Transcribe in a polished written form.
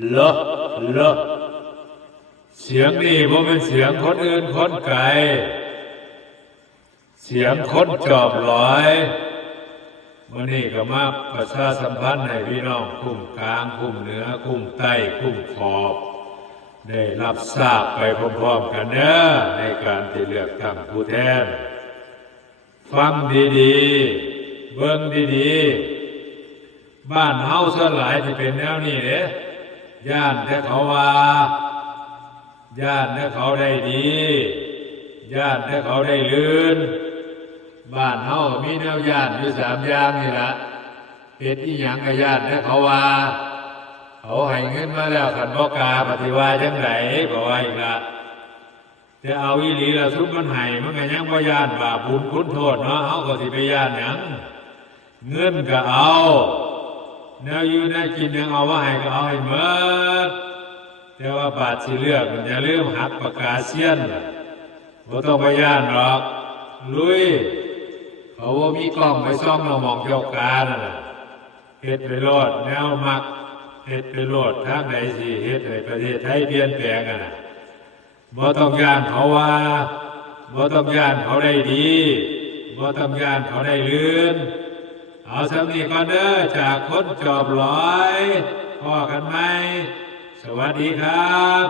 เลอะเลอะเสียงนี่บ่เป็นเสียงคนอื่นคนไกลเสียงคนจอบลอยมื้อนี้ก็มาประชาสัมพันธ์ให้พี่น้องคุ้มกลางคุ้มเหนือคุ้มใต้คุ้มขอบได้รับทราบไปพร้อมๆกันเด้อในการที่เลือกตั้งผู้แทนฟังดีๆเบิ่งดีๆบ้านเฮาส่วนหลายที่เป็นแนวนี้เด้ย่านแต่เขาว่าย่านแต่เขาได้ดีย่านแต่เขาได้ลื่นบ้านเฮามีแนวย่านอยู่3อย่างนี่ล่ะเฮ็ดอีหยังก็ย่านแต่เขาว่าเขาให้เงินมาแล้วคันบ่กล้าปฏิว่าจังไดก็ว่าอีกล่ะแต่เอาอีหลีแล้วซุมมันให้มันก็ยังบ่ย่านบาปบุญคุณโทษเนาะเฮาก็สิไปย่านหยังเงินก็เอาแนวอยู่แนวกินยังเอาว่าให้ก็เอาให้หมดแต่ว่าบาทสิเลือกมันอย่าลืมหักปากกาเซียนบ่ต้องไปย่านหรอกลุยเขาว่ามีกล้องไปซ่องเรามองเจ้ากานั่นน่ะเฮ็ดไปโลดแนวมักเฮ็ดไปโลดทางใดสิเฮ็ดให้ประเทศไทยเปลี่ยนแปลงน่ะบ่ต้องย่านเขาว่าบ่ต้องย่านเขาได้ดีบ่ต้องย่านเขาได้ลื่นเอาสำนี้ก่อนเด้อจากคนจอบลอยพ่อกันไหมสวัสดีครับ